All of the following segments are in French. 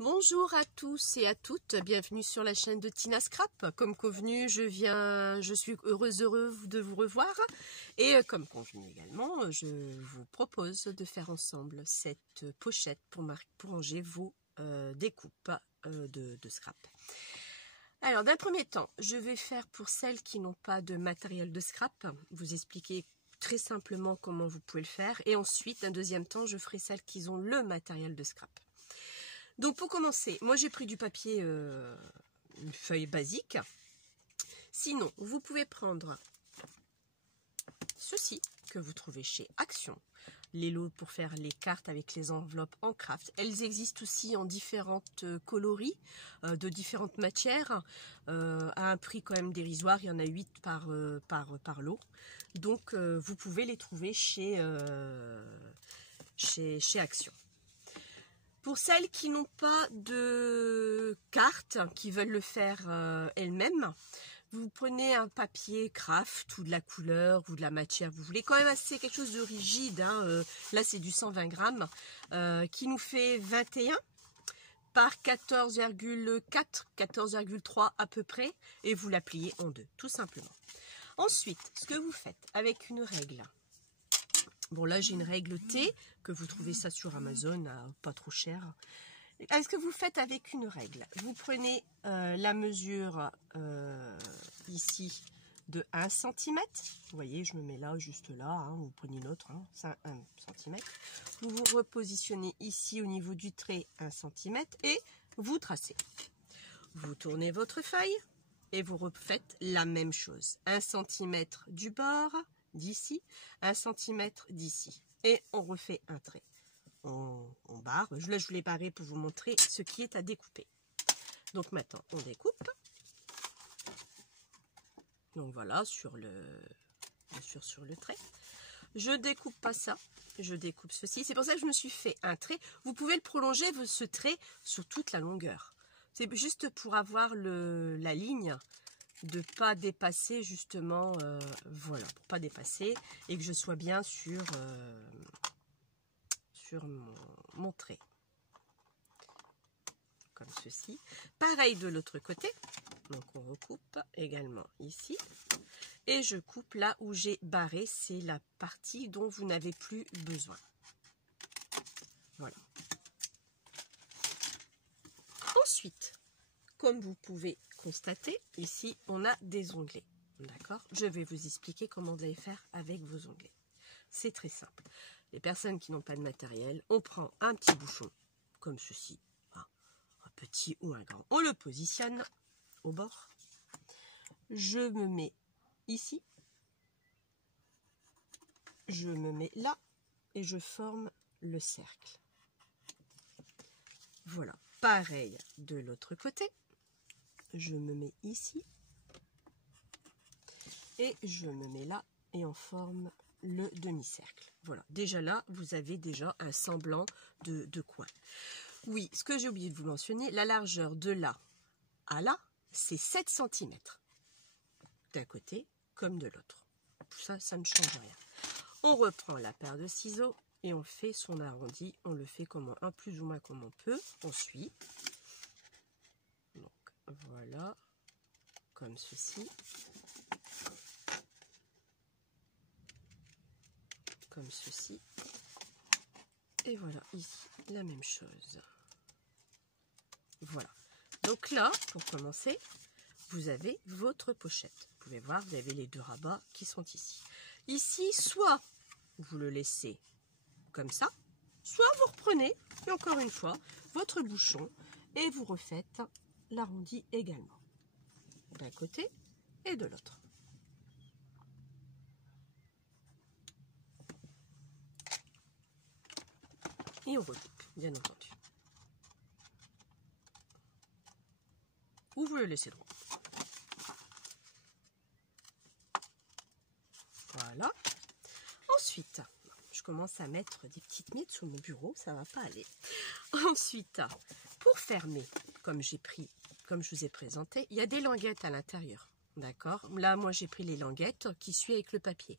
Bonjour à tous et à toutes, bienvenue sur la chaîne de Tina Scrap. Comme convenu, je suis heureuse de vous revoir et comme convenu également, je vous propose de faire ensemble cette pochette pour ranger vos découpes de scrap. Alors d'un premier temps, je vais faire pour celles qui n'ont pas de matériel de scrap, vous expliquer très simplement comment vous pouvez le faire et ensuite, un deuxième temps, je ferai celles qui ont le matériel de scrap. Donc pour commencer, moi j'ai pris du papier, une feuille basique. Sinon, vous pouvez prendre ceci que vous trouvez chez Action. Les lots pour faire les cartes avec les enveloppes en craft. Elles existent aussi en différentes coloris, de différentes matières, à un prix quand même dérisoire. Il y en a 8 par lot. Donc vous pouvez les trouver chez Action. Pour celles qui n'ont pas de carte, qui veulent le faire elles-mêmes, vous prenez un papier craft ou de la couleur ou de la matière. Vous voulez quand même assez quelque chose de rigide. Hein, là, c'est du 120 grammes qui nous fait 21 par 14,4, 14,3 à peu près. Et vous la pliez en deux, tout simplement. Ensuite, ce que vous faites avec une règle. Bon, là, j'ai une règle T, que vous trouvez ça sur Amazon, pas trop cher. Est-ce que vous faites avec une règle? Vous prenez la mesure ici de 1 cm. Vous voyez, je me mets là, juste là. Hein, vous prenez une autre, hein, c'est 1 cm. Vous vous repositionnez ici au niveau du trait 1 cm et vous tracez. Vous tournez votre feuille et vous refaites la même chose. 1 cm du bord, d'ici, 1 cm d'ici. Et on refait un trait. On barre. Là, je vous l'ai barré pour vous montrer ce qui est à découper. Donc maintenant, on découpe. Donc voilà, sur le trait. Je découpe pas ça, je découpe ceci. C'est pour ça que je me suis fait un trait. Vous pouvez le prolonger, ce trait, sur toute la longueur. C'est juste pour avoir la ligne de pas dépasser justement, voilà, pour pas dépasser et que je sois bien sur mon trait, comme ceci. Pareil de l'autre côté, donc on recoupe également ici et je coupe là où j'ai barré, c'est la partie dont vous n'avez plus besoin. Voilà. Ensuite, comme vous pouvez constater, ici, on a des onglets. D'accord? Je vais vous expliquer comment vous allez faire avec vos onglets. C'est très simple. Les personnes qui n'ont pas de matériel, on prend un petit bouchon, comme ceci, hein, un petit ou un grand. On le positionne au bord. Je me mets ici. Je me mets là et je forme le cercle. Voilà. Pareil de l'autre côté. Je me mets ici et je me mets là et on forme le demi-cercle. Voilà, déjà là, vous avez déjà un semblant de coin. Oui, ce que j'ai oublié de vous mentionner, la largeur de là à là, c'est 7 cm. D'un côté comme de l'autre. Ça ne change rien. On reprend la paire de ciseaux et on fait son arrondi. On le fait un plus ou moins comme on peut. On suit. Donc voilà, comme ceci. Comme ceci. Et voilà, ici, la même chose. Voilà. Donc là, pour commencer, vous avez votre pochette. Vous pouvez voir, vous avez les deux rabats qui sont ici. Ici, soit vous le laissez comme ça, soit vous reprenez, et encore une fois, votre bouchon et vous refaites l'arrondi également. D'un côté et de l'autre. Et on recoupe, bien entendu. Ou vous le laissez droit. Voilà. Ensuite, je commence à mettre des petites miettes sur mon bureau, ça va pas aller. Ensuite, pour fermer, comme je vous ai présenté, il y a des languettes à l'intérieur. D'accord? Là, moi, j'ai pris les languettes qui suivent avec le papier.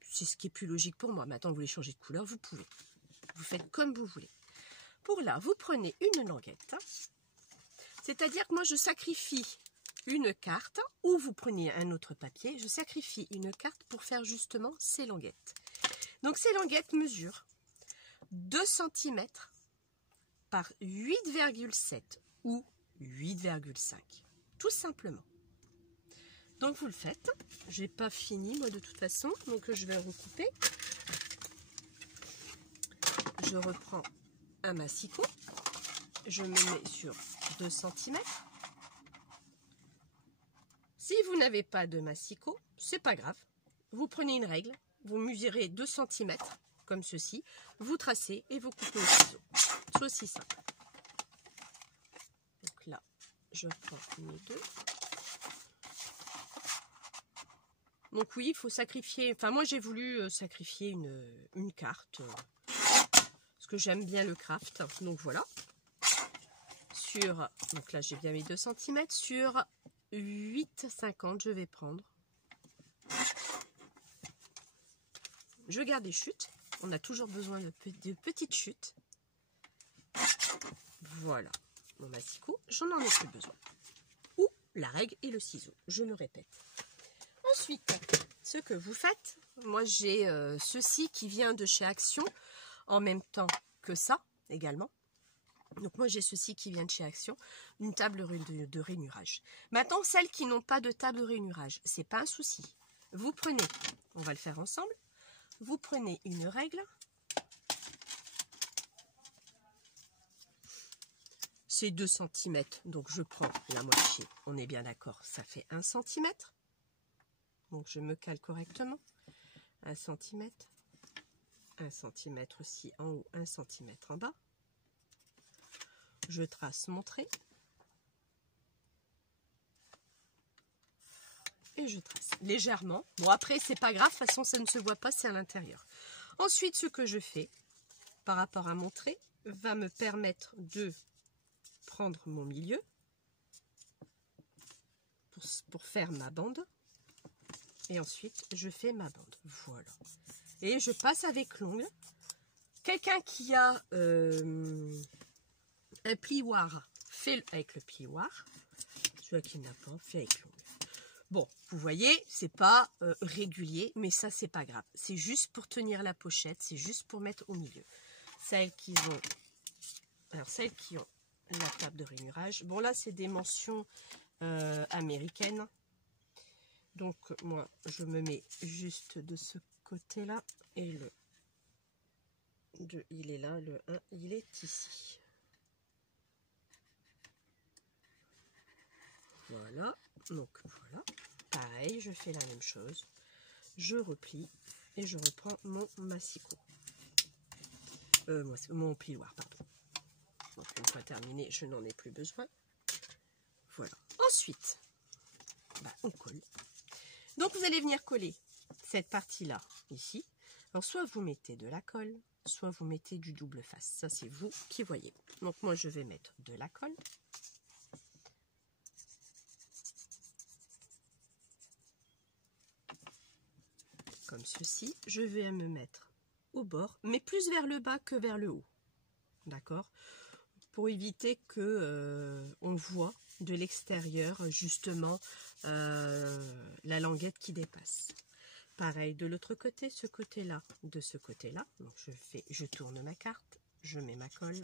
C'est ce qui est plus logique pour moi. Maintenant, vous voulez changer de couleur, vous pouvez. Vous faites comme vous voulez. Pour là, vous prenez une languette, c'est-à-dire que moi je sacrifie une carte, ou vous prenez un autre papier, je sacrifie une carte pour faire justement ces languettes. Donc ces languettes mesurent 2 cm par 8,7 ou 8,5, tout simplement. Donc vous le faites, je n'ai pas fini moi de toute façon, donc je vais recouper. Je reprends un massicot, je me mets sur 2 cm. Si vous n'avez pas de massicot, c'est pas grave. Vous prenez une règle, vous mesurez 2 cm comme ceci, vous tracez et vous coupez au ciseau. C'est aussi simple. Donc là, je prends mes deux. Donc oui, il faut sacrifier, enfin moi j'ai voulu sacrifier une carte, parce que j'aime bien le craft, donc voilà. Donc là j'ai bien mes 2 cm, sur 8,50 je vais prendre. Je garde des chutes, on a toujours besoin de petites chutes. Voilà, mon massicot, j'en ai plus besoin. Ou la règle et le ciseau, je me répète. Ensuite, ce que vous faites, moi j'ai ceci qui vient de chez Action, en même temps que ça également. Donc moi j'ai ceci qui vient de chez Action, une table de rainurage. Maintenant, celles qui n'ont pas de table de rainurage, c'est pas un souci. Vous prenez, on va le faire ensemble, vous prenez une règle. C'est 2 cm, donc je prends la moitié, on est bien d'accord, ça fait 1 cm. Donc je me cale correctement, 1 cm, 1 cm aussi en haut, 1 cm en bas. Je trace mon trait et je trace légèrement. Bon après c'est pas grave, de toute façon ça ne se voit pas, c'est à l'intérieur. Ensuite ce que je fais par rapport à mon trait va me permettre de prendre mon milieu pour faire ma bande. Et ensuite, je fais ma bande. Voilà. Et je passe avec l'ongle. Quelqu'un qui a un plioir, fait avec le plioir. Celui qui n'a pas, fait avec l'ongle. Bon, vous voyez, c'est pas régulier, mais ça, c'est pas grave. C'est juste pour tenir la pochette, c'est juste pour mettre au milieu. Celles qui ont la table de rainurage. Bon, là, c'est des mentions américaines. Donc moi je me mets juste de ce côté là et le 2 il est là, le 1 il est ici. Voilà, donc voilà, pareil je fais la même chose, je replie et je reprends mon massicot, mon plioir pardon. Donc une fois terminé je n'en ai plus besoin. Voilà, ensuite on colle. Donc vous allez venir coller cette partie-là, ici. Alors soit vous mettez de la colle, soit vous mettez du double face. Ça c'est vous qui voyez. Donc moi je vais mettre de la colle. Comme ceci. Je vais me mettre au bord, mais plus vers le bas que vers le haut. D'accord? Pour éviter que on voit de l'extérieur justement la languette qui dépasse. Pareil de l'autre côté, ce côté-là, de ce côté-là. Donc je tourne ma carte, je mets ma colle.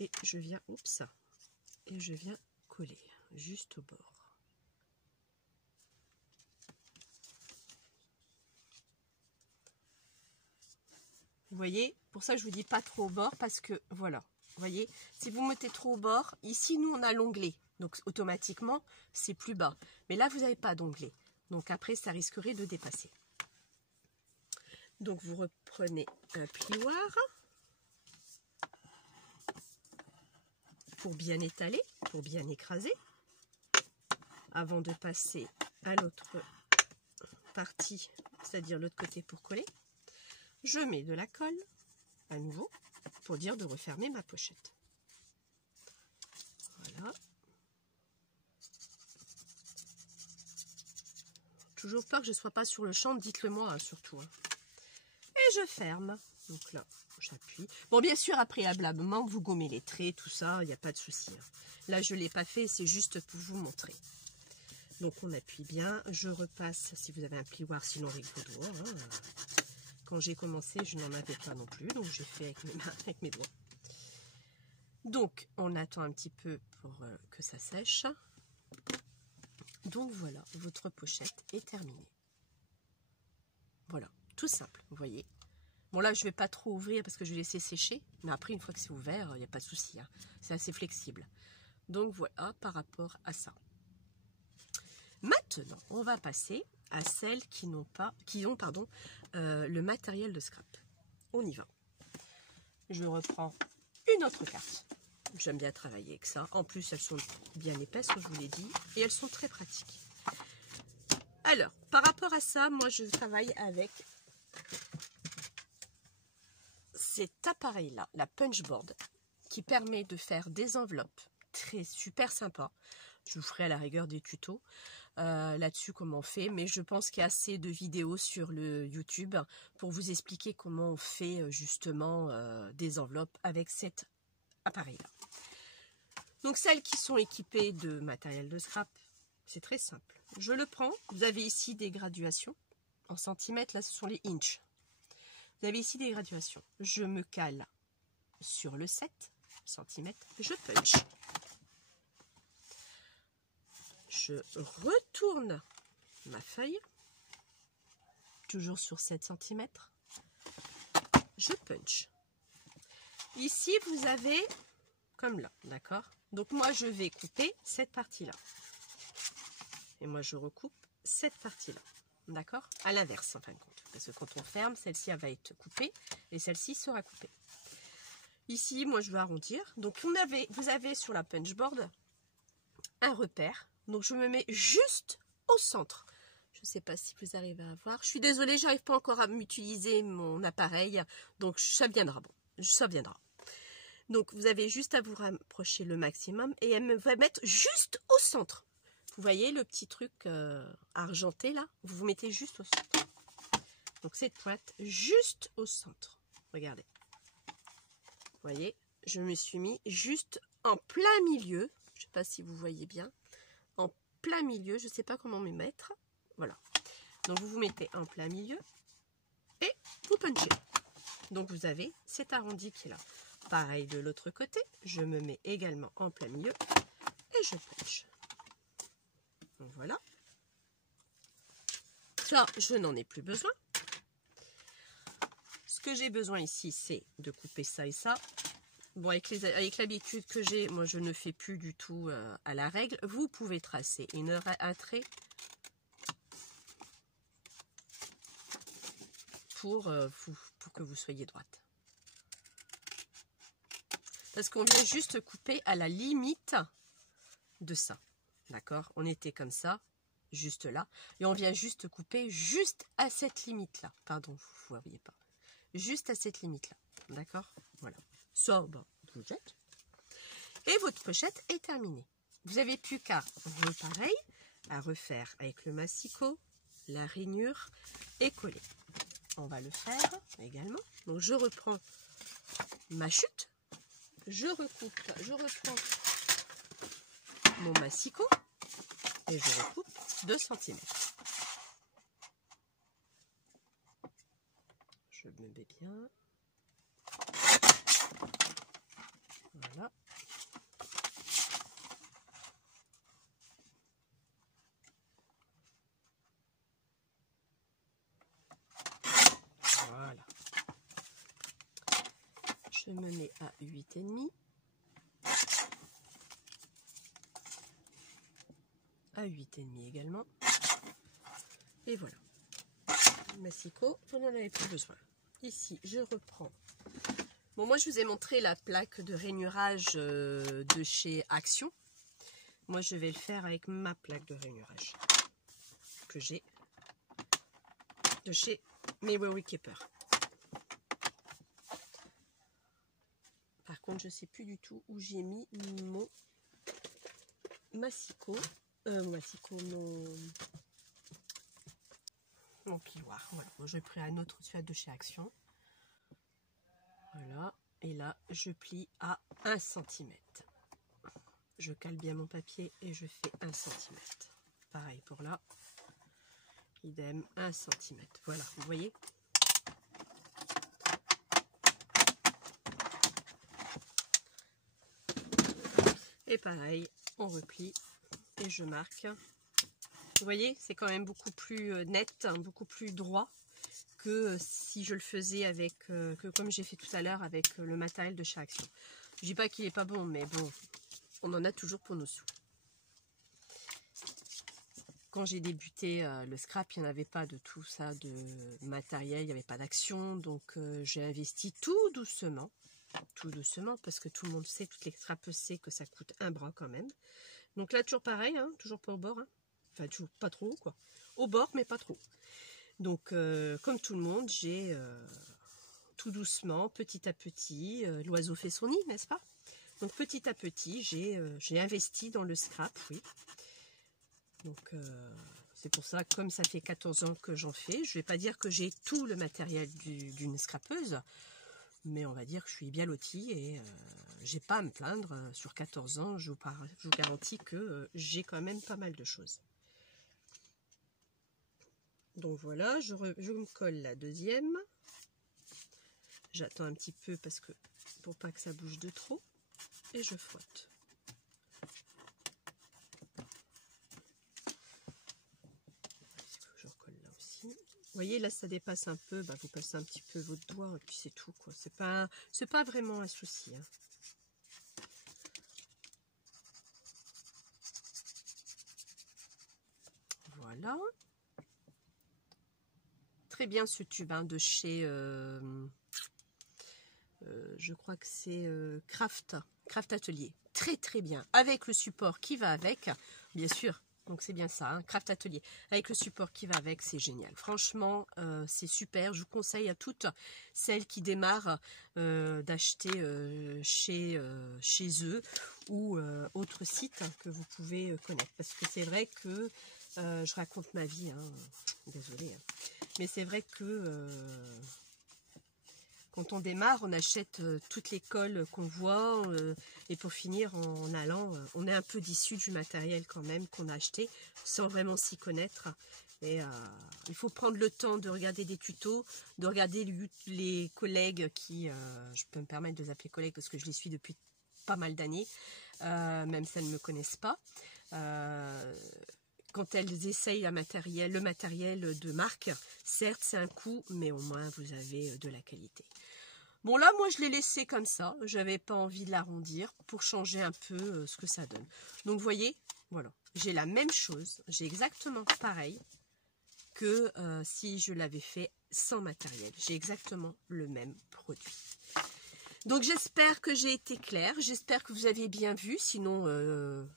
Et je viens, et je viens coller juste au bord. Vous voyez, pour ça je vous dis pas trop au bord parce que voilà, vous voyez, si vous mettez trop au bord, ici nous on a l'onglet, donc automatiquement c'est plus bas. Mais là vous n'avez pas d'onglet, donc après ça risquerait de dépasser. Donc vous reprenez un plioir pour bien étaler, pour bien écraser, avant de passer à l'autre partie, c'est-à-dire l'autre côté pour coller. Je mets de la colle, à nouveau, pour dire de refermer ma pochette. Voilà. Toujours peur que je ne sois pas sur le champ, dites-le moi, hein, surtout. Hein. Et je ferme. Donc là, j'appuie. Bon, bien sûr, préalablement, vous gommez les traits, tout ça, il n'y a pas de souci. Là, je ne l'ai pas fait, c'est juste pour vous montrer. Donc, on appuie bien. Je repasse, si vous avez un plioir, sinon avec vos doigts. Hein. Quand j'ai commencé, je n'en avais pas non plus, donc j'ai fait avec mes mains, avec mes doigts. Donc, on attend un petit peu pour que ça sèche. Donc, voilà, votre pochette est terminée. Voilà, tout simple, vous voyez. Bon, là, je ne vais pas trop ouvrir parce que je vais laisser sécher. Mais après, une fois que c'est ouvert, il n'y a pas de souci. Hein. C'est assez flexible. Donc, voilà par rapport à ça. Maintenant, on va passer à celles qui ont le matériel de scrap. On y va. Je reprends une autre carte. J'aime bien travailler avec ça. En plus, elles sont bien épaisses, comme je vous l'ai dit. Et elles sont très pratiques. Alors, par rapport à ça, moi, je travaille avec cet appareil-là, la Punchboard, qui permet de faire des enveloppes super sympa. Je vous ferai à la rigueur des tutos là-dessus comment on fait, mais je pense qu'il y a assez de vidéos sur le YouTube pour vous expliquer comment on fait justement des enveloppes avec cet appareil-là. Donc celles qui sont équipées de matériel de scrap, c'est très simple. Je le prends, vous avez ici des graduations en centimètres, là ce sont les inches. Vous avez ici des graduations. Je me cale sur le 7 cm, je punch. Je retourne ma feuille, toujours sur 7 cm. Je punch. Ici, vous avez comme là, d'accord? Donc moi, je vais couper cette partie-là. Et moi, je recoupe cette partie-là, d'accord? À l'inverse, en fin de compte. Parce que quand on ferme, celle-ci, elle va être coupée et celle-ci sera coupée. Ici, moi, je veux arrondir. Donc, vous avez sur la punchboard un repère. Donc, je me mets juste au centre. Je ne sais pas si vous arrivez à voir. Je suis désolée, je n'arrive pas encore à m'utiliser mon appareil. Donc, ça viendra. Bon, ça viendra. Donc, vous avez juste à vous rapprocher le maximum. Et elle me va mettre juste au centre. Vous voyez le petit truc argenté là? Vous vous mettez juste au centre. Donc, cette pointe juste au centre. Regardez. Vous voyez, je me suis mis juste en plein milieu. Je ne sais pas si vous voyez bien. En plein milieu, je ne sais pas comment me mettre. Voilà. Donc, vous vous mettez en plein milieu et vous punchez. Donc, vous avez cet arrondi qui est là. Pareil de l'autre côté, je me mets également en plein milieu et je punch. Donc, voilà. Ça, je n'en ai plus besoin. Ce que j'ai besoin ici, c'est de couper ça et ça. Bon, avec l'habitude que j'ai, moi, je ne fais plus du tout à la règle. Vous pouvez tracer un trait pour que vous soyez droite. Parce qu'on vient juste couper à la limite de ça. D'accord? On était comme ça, juste là. Et on vient juste couper juste à cette limite-là. Pardon, vous ne voyez pas. Juste à cette limite-là. D'accord? Voilà. Ça, bon, vous jette. Et votre pochette est terminée. Vous n'avez plus qu'à pareil, à refaire avec le massicot, la rainure et coller. On va le faire également. Donc, je reprends ma chute. Je reprends mon massicot et je recoupe 2 cm. Je me mets bien. Voilà. Voilà. Je me mets à 8,5. À 8,5 également. Et voilà. Le massicot, vous n'en avez plus besoin. Ici, je reprends. Bon, moi, je vous ai montré la plaque de rainurage de chez Action. Moi, je vais le faire avec ma plaque de rainurage que j'ai de chez Memory Keeper. Par contre, je ne sais plus du tout où j'ai mis mon massicot. Mon plioir. Voilà. Bon, je vais prendre un autre celui de chez Action. là, je plie à 1 cm. Je cale bien mon papier et je fais 1 cm. Pareil pour là. Idem, 1 cm. Voilà, vous voyez? Et pareil, on replie et je marque. Vous voyez, c'est quand même beaucoup plus net, beaucoup plus droit que si je le faisais avec, comme j'ai fait tout à l'heure avec le matériel de chez Action. Je dis pas qu'il est pas bon, mais bon, on en a toujours pour nos sous. Quand j'ai débuté le scrap, il n'y en avait pas de tout ça, de matériel, il n'y avait pas d'Action, donc j'ai investi tout doucement, parce que tout le monde sait, toutes les scrapeuses savent que ça coûte un bras quand même. Donc là, toujours pareil, hein, toujours pas au bord, hein. Enfin toujours pas trop, quoi. Au bord, mais pas trop. Donc, comme tout le monde, j'ai tout doucement, petit à petit, l'oiseau fait son nid, n'est-ce pas? Donc, petit à petit, j'ai investi dans le scrap, oui. Donc, c'est pour ça, comme ça fait 14 ans que j'en fais, je ne vais pas dire que j'ai tout le matériel d'une scrapeuse, mais on va dire que je suis bien lotie et j'ai pas à me plaindre. Sur 14 ans, je vous garantis que j'ai quand même pas mal de choses. Donc voilà, je me colle la deuxième. J'attends un petit peu parce que pour pas que ça bouge de trop. Et je frotte. Je recolle là aussi. Vous voyez, là ça dépasse un peu. Bah, vous passez un petit peu votre doigt et puis c'est tout, quoi. C'est pas vraiment un souci, hein. Voilà. Très bien ce tube, hein, de chez je crois que c'est Craft Atelier. Très très bien, avec le support qui va avec, bien sûr. Donc c'est bien ça, hein, Craft Atelier. Avec le support qui va avec, c'est génial. Franchement, c'est super. Je vous conseille à toutes celles qui démarrent d'acheter chez eux ou autres sites que vous pouvez connaître. Parce que c'est vrai que je raconte ma vie, hein, désolée, hein. Mais c'est vrai que quand on démarre, on achète toutes les colles qu'on voit et pour finir, en allant, on est un peu déçu du matériel quand même qu'on a acheté sans vraiment s'y connaître. Et il faut prendre le temps de regarder des tutos, de regarder les collègues qui, je peux me permettre de les appeler collègues parce que je les suis depuis pas mal d'années, même si elles ne me connaissent pas. Quand elles essayent le matériel de marque, certes c'est un coût, mais au moins vous avez de la qualité. Bon là, moi je l'ai laissé comme ça, j'avais pas envie de l'arrondir pour changer un peu ce que ça donne. Donc vous voyez, voilà, j'ai la même chose, j'ai exactement pareil que si je l'avais fait sans matériel. J'ai exactement le même produit. Donc j'espère que j'ai été claire, j'espère que vous avez bien vu, sinon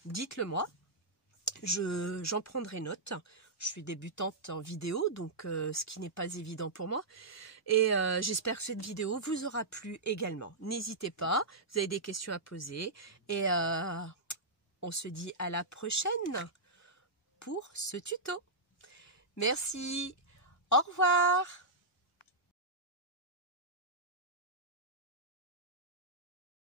dites-le moi. J'en prendrai note. Je suis débutante en vidéo, donc ce qui n'est pas évident pour moi. Et j'espère que cette vidéo vous aura plu également. N'hésitez pas, vous avez des questions à poser. Et on se dit à la prochaine pour ce tuto. Merci, au revoir.